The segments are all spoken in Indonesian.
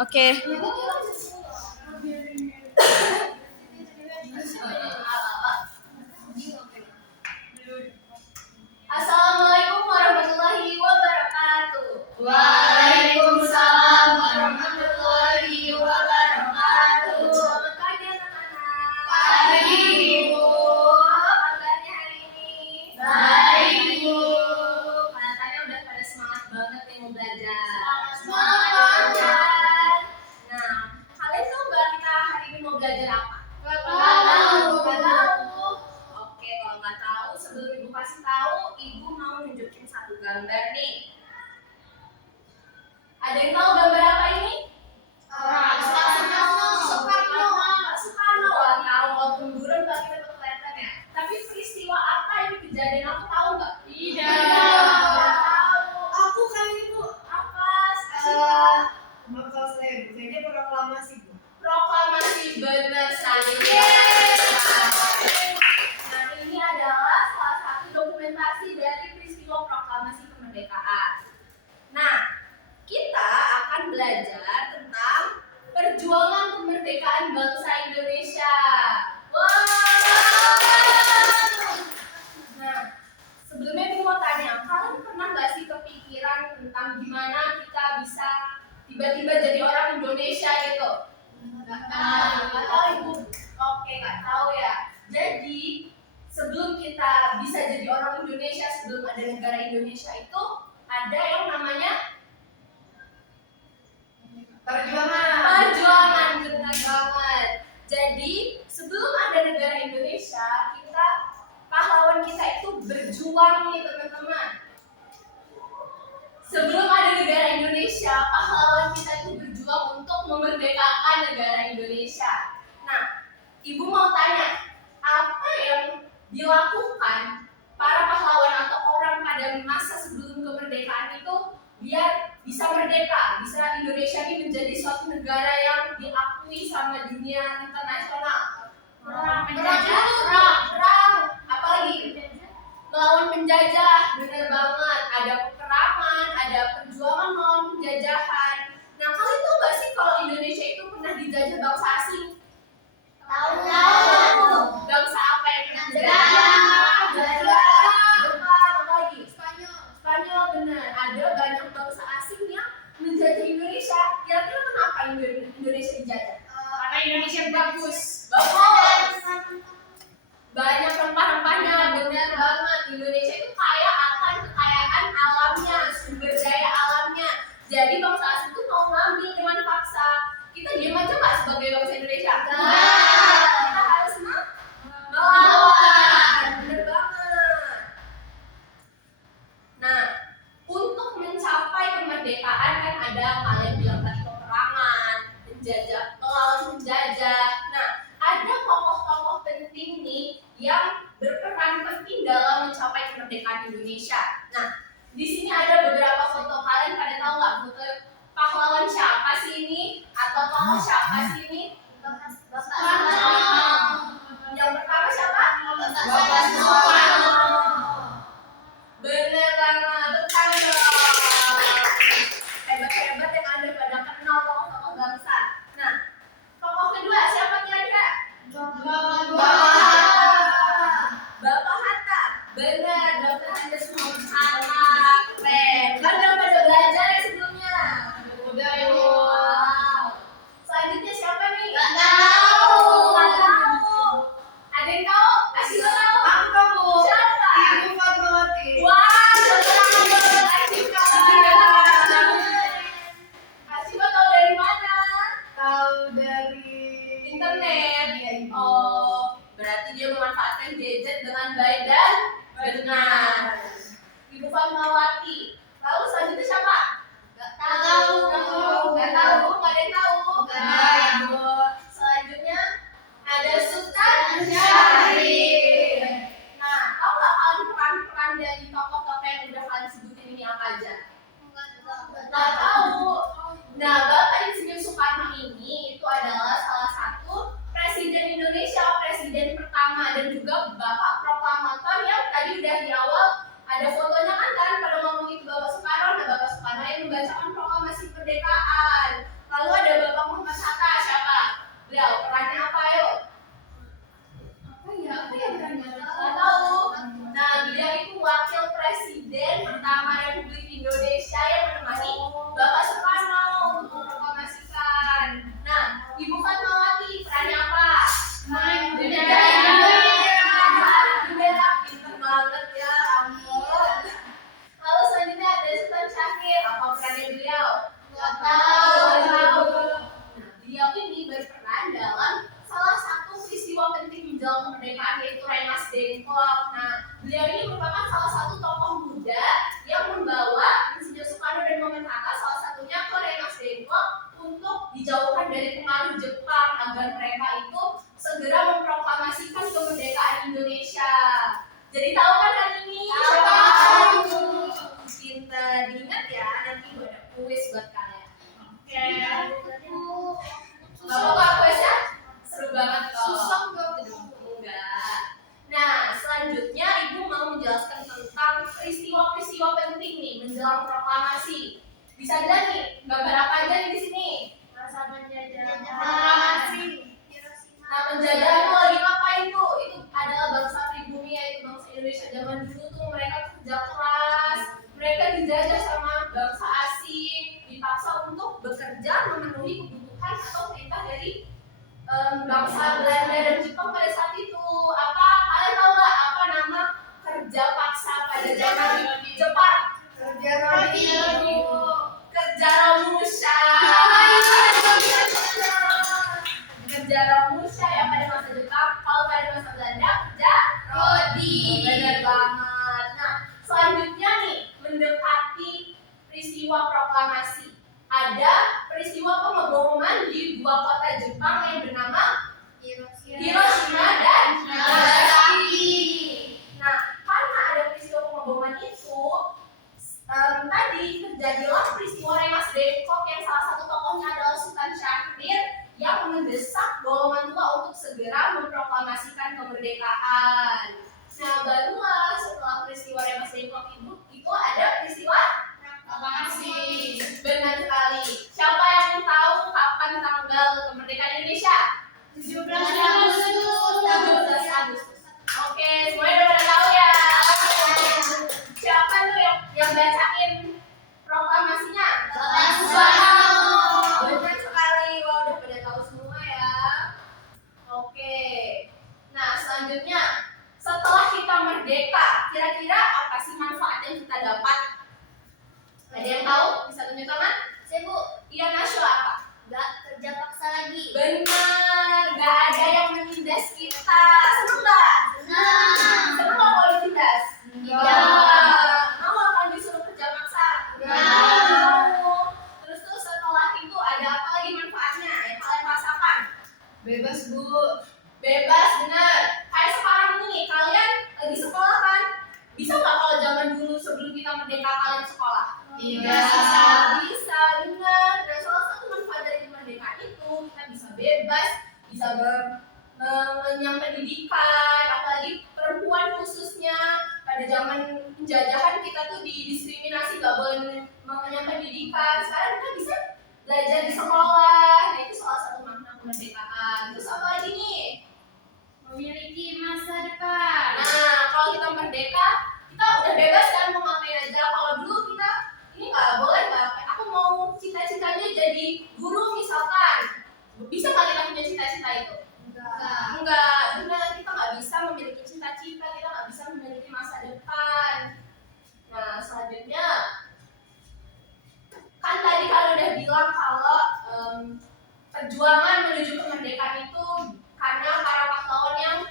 Oke. Assalamualaikum warahmatullahi wabarakatuh. Waalaikumsalam warahmatullahi wabarakatuh. Selamat pagi anak-anak. Pagi, Ibu. Apa kabarnya hari ini? Baik, Ibu. Kelihatannya udah pada semangat banget nih mau belajar. Semangat. Nah, kalian tahu nggak kita hari ini mau belajar apa? Nggak tahu. Nggak tahu. Oke, kalau nggak tahu, sebelum ibu kasih tahu, ibu mau nunjukin satu gambar nih. Ada yang tahu gambar apa ini? Soekarno. Wah, tahu walaupun buram tapi tetap kelihatan ya. Tapi peristiwa apa ini kejadian aku tahu nggak? Tidak. Nggak tahu. Aku kali itu Apa? Siapa? bakal saya kayaknya proklamasi, Bu. Proklamasi, benar sekali. Nah, ini adalah salah satu dokumentasi dari peristiwa proklamasi kemerdekaan. Nah, kita akan belajar tentang perjuangan kemerdekaan bangsa Indonesia. Wow! Nah, sebelumnya aku mau tanya, kalian pernah nggak sih kepikiran tentang gimana kita bisa tiba-tiba jadi orang Indonesia gitu? Nggak tahu Ibu. Oke, nggak tahu ya. Jadi sebelum kita bisa jadi orang Indonesia, sebelum ada negara Indonesia itu ada yang namanya perjuangan, benar banget. Jadi sebelum ada negara Indonesia, pahlawan kita itu berjuang nih teman-teman. Sebelum ada negara Indonesia, pahlawan kita itu berjuang untuk memerdekakan negara Indonesia. Nah, Ibu mau tanya, apa yang dilakukan para pahlawan atau orang pada masa sebelum kemerdekaan itu biar bisa merdeka, bisa Indonesia ini menjadi suatu negara yang diakui sama dunia internasional? Perang. Apalagi? Melawan penjajah, benar banget. Ada peperangan, ada perjuangan melawan penjajahan. Nah, kalian tahu nggak sih kalau Indonesia itu pernah dijajah bangsa asing? Tahu. Bangsa apa yang pernah dijajah? Belanda. Jepang, apa lagi? Spanyol. Spanyol, benar. Ada banyak bangsa asing yang menjajah Indonesia. Kira-kira kenapa Indonesia dijajah? Karena Indonesia bagus. Bagus. Banyak rempah-rempahnya, benar banget. Indonesia itu kaya akan kekayaan alamnya, sumber daya alamnya. Jadi bangsa asing itu mau ngambil dengan paksa. Kita diam aja nggak sebagai bangsa Indonesia? Kita harus melawan. Benar banget. Nah, untuk mencapai kemerdekaan kan ada kalian bilang tadi peperangan, melawan penjajah. Nah, ada tokoh-tokoh penting nih yang berperan penting dalam mencapai kemerdekaan Indonesia. Nah, di sini ada beberapa foto. Kalian pada tahu nggak foto pahlawan siapa sih ini? Atau tokoh siapa sih ini? Yang pertama siapa? Bapak Soekarno. Bener banget, tepuk dong. Hebat-hebat yang Anda pada kenal tokoh-tokoh bangsa. Nah, tokoh kedua siapa kira-kira? Bapak Hatta. Benar, Bapak Hatta Soekarno. Keren. Kan udah pada belajar ya sebelumnya? Udah, Ibu. Wow. Selanjutnya siapa dijauhkan dari pengaruh Jepang agar mereka itu segera memproklamasikan kemerdekaan Indonesia. Jadi tahu kan hari ini? Tahu. Pinter, diingat ya, nanti gue ada kuis buat kalian. Oke. Kalau nggak kuis ya? Seru banget kok. Susah nggak? Enggak. Nah, selanjutnya Ibu mau menjelaskan tentang peristiwa-peristiwa penting nih menjelang proklamasi. Bisa dilihat nih, gambar apa aja nih di sini? Masa penjajahan. Nah, penjajahan tuh lagi ngapain tuh? Itu adalah bangsa pribumi, yaitu bangsa Indonesia zaman dulu tuh mereka kerja keras, mereka dijajah sama bangsa asing, dipaksa untuk bekerja memenuhi kebutuhan atau perintah dari bangsa Belanda dan Jepang pada saat itu. Apa kalian tahu nggak apa nama kerja paksa pada zaman Jepang? Kerja rodi. Kerja Romusha. Kerja Romusha ya pada masa Jepang. Kalau pada masa Belanda kerja Rodi. Benar banget. Nah, selanjutnya nih mendekati peristiwa proklamasi. Ada peristiwa pengeboman di dua kota Jepang yang bernama Hiroshima dan Nagasaki. Nah, karena ada peristiwa pengeboman itu, tadi terjadilah peristiwa Rengas Dengklok yang salah satu tokohnya adalah Sultan Syahrir yang mendesak golongan tua untuk segera memproklamasikan kemerdekaan. Nah, barulah setelah peristiwa Rengas Dengklok itu ada peristiwa Proklamasi. benar sekali. Siapa yang tahu kapan tanggal kemerdekaan Indonesia? 17 Agustus. 17 Agustus. Oke, semuanya udah pada tahu ya. Siapa tuh yang bacain proklamasinya? Bapak Soekarno. Benar sekali. Wah, udah pada tahu semua ya. Oke. Nah, selanjutnya setelah kita merdeka, kira-kira apa sih manfaat yang kita dapat? Ada yang tahu? Bisa tunjuk tangan? Saya Bu, Iya, nasional apa? nggak kerja paksa lagi. Benar, nggak ada yang menindas kita. Seneng nggak? Senang. Seneng nggak kalau ditindas? Tidak. Mau akan disuruh kerja paksa? Nggak. Mau. Terus tuh setelah itu ada apa lagi manfaatnya yang kalian rasakan? Bebas Bu. Bebas, benar. Kayak sekarang ini nih, kalian lagi sekolah kan? Bisa nggak kalau zaman dulu sebelum kita merdeka kalian sekolah? Tidak. Bisa, benar. Dan salah satu manfaat dari kemerdekaan itu kita bisa bebas, bisa mengenyam pendidikan, apalagi perempuan khususnya pada zaman penjajahan kita tuh didiskriminasi, nggak boleh mengenyam pendidikan. Sekarang kita bisa belajar di sekolah. Nah, itu salah satu makna kemerdekaan. Terus apa lagi nih? Memiliki masa depan. Nah, kalau kita merdeka, kita udah bebas kan mau ngapain aja. Kalau dulu kita ini nggak boleh nggak. Aku mau cita-citanya jadi guru misalkan. Bisa nggak kita punya cita-cita itu? Enggak. Benar, kita nggak bisa memiliki cita-cita. Kita nggak bisa memiliki masa depan. Nah, selanjutnya kan tadi kalian udah bilang kalau perjuangan menuju kemerdekaan itu karena para pahlawan yang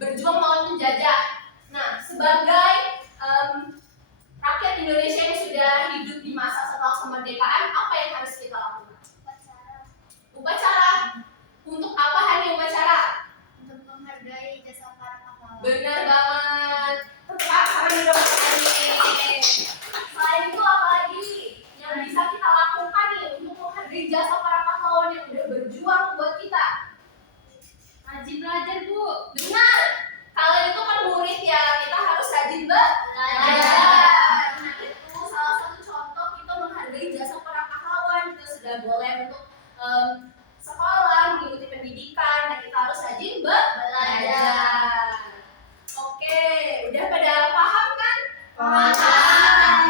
berjuang melawan penjajah. Nah, sebagai rakyat Indonesia yang sudah hidup di masa setelah kemerdekaan, apa yang harus kita lakukan? Upacara. Untuk apa hari upacara? Untuk menghargai jasa para pahlawan. Benar banget. Tetap kami dong ini. Selain itu apa lagi yang bisa kita lakukan nih untuk menghargai jasa para pahlawan yang udah berjuang buat kita? Rajin belajar Bu. Benar. Kalian itu kan murid ya, kita harus rajin belajar. Nah, itu salah satu contoh kita menghargai jasa para pahlawan. Kita sudah boleh untuk sekolah, mengikuti pendidikan, dan kita harus rajin belajar. Oke, udah pada paham kan? Paham.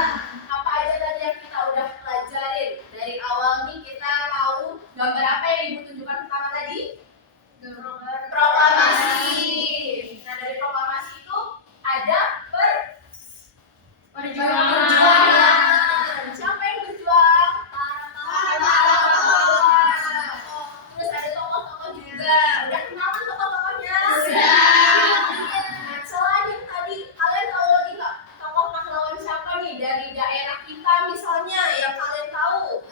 Apa aja tadi yang kita udah pelajarin? Dari awal nih kita tahu gambar apa yang Ibu tunjukkan pertama tadi? Proklamasi. Nah, dari proklamasi itu ada perjuangan. Siapa yang berjuang? Para pahlawan. Terus ada tokoh-tokoh juga. Udah kenal kan tokoh-tokohnya? Nah, selain tadi, kalian tahu lagi nggak tokoh pahlawan siapa nih dari daerah kita misalnya yang kalian tahu?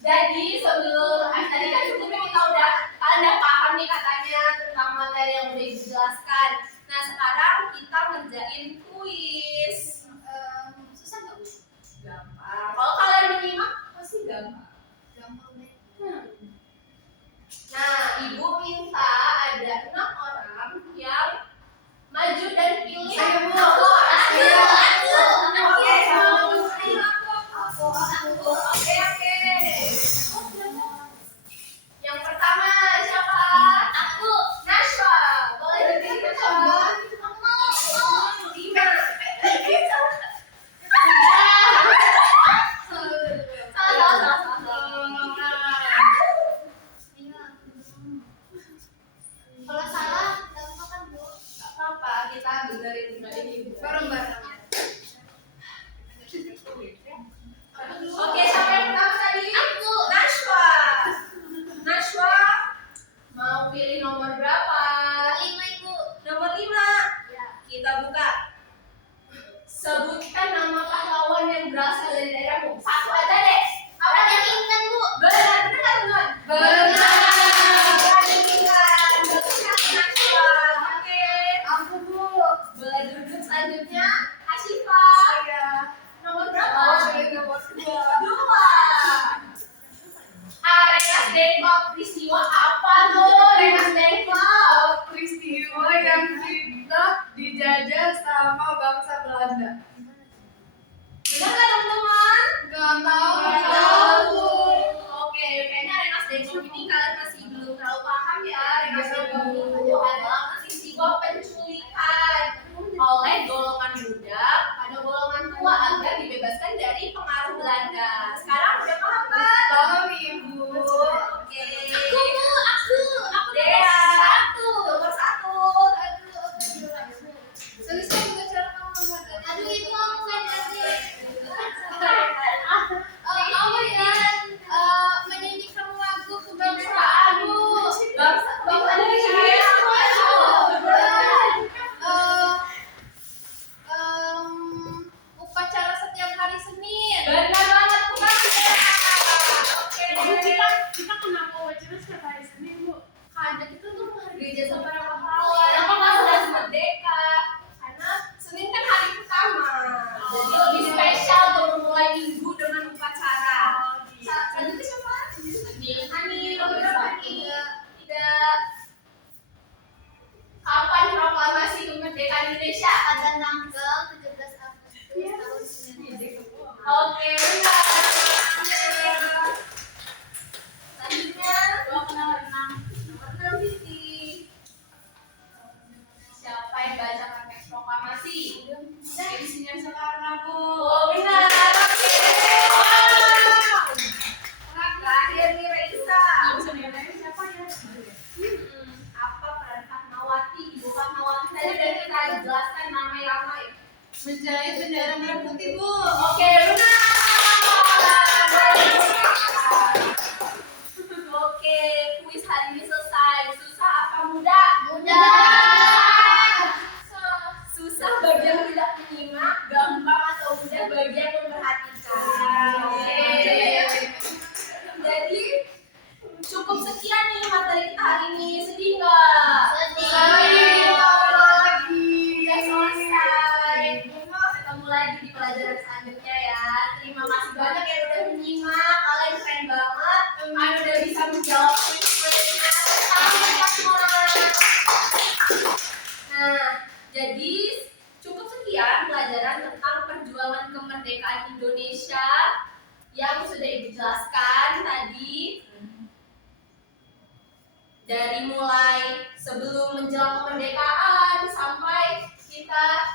Jadi tadi kan sebelumnya kalian udah paham nih katanya tentang materi yang udah dijelaskan. Nah sekarang kita ngerjain kuis. Susah nggak Bu? Gampang. Kalau kalian menyimak pasti gampang. Gampang deh. Nah ibu minta ada 6 orang yang maju dan pilih. Ayo, Bu. Aku. Oke. Yang pertama siapa? Aku. Nashwa. Boleh dipilih Nashwa. Lima. Salah. Kalau salah, gampang kan Bu? Gak apa-apa, kita benerin ini Bareng-bareng. Oke, siapa yang pertama tadi? Aku. Nashwa mau pilih nomor berapa? 5 Ibu. Nomor 5. Ya. Kita buka. Sebutkan nama pahlawan yang berasal dari daerahmu. Satu aja deh. Apa Ada yang Intan Bu. benar teman-teman? Benar. Nashwa. Oke. Aku Bu. Boleh duduk selanjutnya. Asyifa. Saya. Nomor berapa? Nomor 2. 2. Rengas Dengklok. Peristiwa apa tuh Rengas Dengklok? Peristiwa yang kita dijajah sama bangsa Belanda. Benar nggak teman-teman? Gak tahu. Nggak tahu. Oke, kayaknya Rengas Dengklok ini kalian masih belum terlalu paham ya. Rengas Dengklok itu adalah peristiwa penculikan oleh golongan muda pada golongan tua agar dibebaskan dari pengaruh Belanda. Sekarang udah paham kan? Paham Ibu. Oke. Aku Bu. Aku Dea. nomor 1. Nomor 1. Selesai juga cara kamu mengatakan. Aduh Ibu, aku nggak jadi. Kamu ya Menyanyikan lagu kebangsaan Bu. Bangsa Indonesia. Upacara setiap hari Senin. Benar banget bukan? Oke. Kita kenapa wawancara setiap hari Senin Bu? Karena kita tuh menghargai jasa para pahlawan. Apa pas sudah merdeka? Karena Senin kan hari pertama. Jadi lebih spesial untuk memulai minggu dengan upacara. Selanjutnya siapa? Hani. Nomor berapa? 3. Kapan proklamasi kemerdekaan Indonesia? Pada tanggal 17 Agustus tahun 1945. Oke, benar. Selanjutnya, nomor 6 Siti. Siapa yang bacakan teks proklamasi? Isinya sekarang Bu. Oh, benar. Oke. Wow. Terakhir nih Raisa. Siapa ya? Apa peran Fatmawati? Ibu Fatmawati tadi udah kita jelaskan ramai-ramai. Menjahit bendera merah putih Bu. Oke, benar. Oke, kuis hari ini selesai. Susah apa mudah? Mudah. Susah bagian tidak menyimak, gampang atau mudah bagian memperhatikan. Oke. Jadi cukup sekian nih materi kita hari ini. Sedih nggak? Sedih. Udah selesai. Ketemu lagi di pelajaran selanjutnya ya. Terima kasih banyak yang udah menyimak. Kalian keren banget. Kalian udah bisa menjawab kuis-kuisnya. Selamat semua. Nah, jadi cukup sekian pelajaran tentang perjuangan kemerdekaan Indonesia yang sudah Ibu jelaskan tadi. Dari mulai sebelum menjelang kemerdekaan sampai kita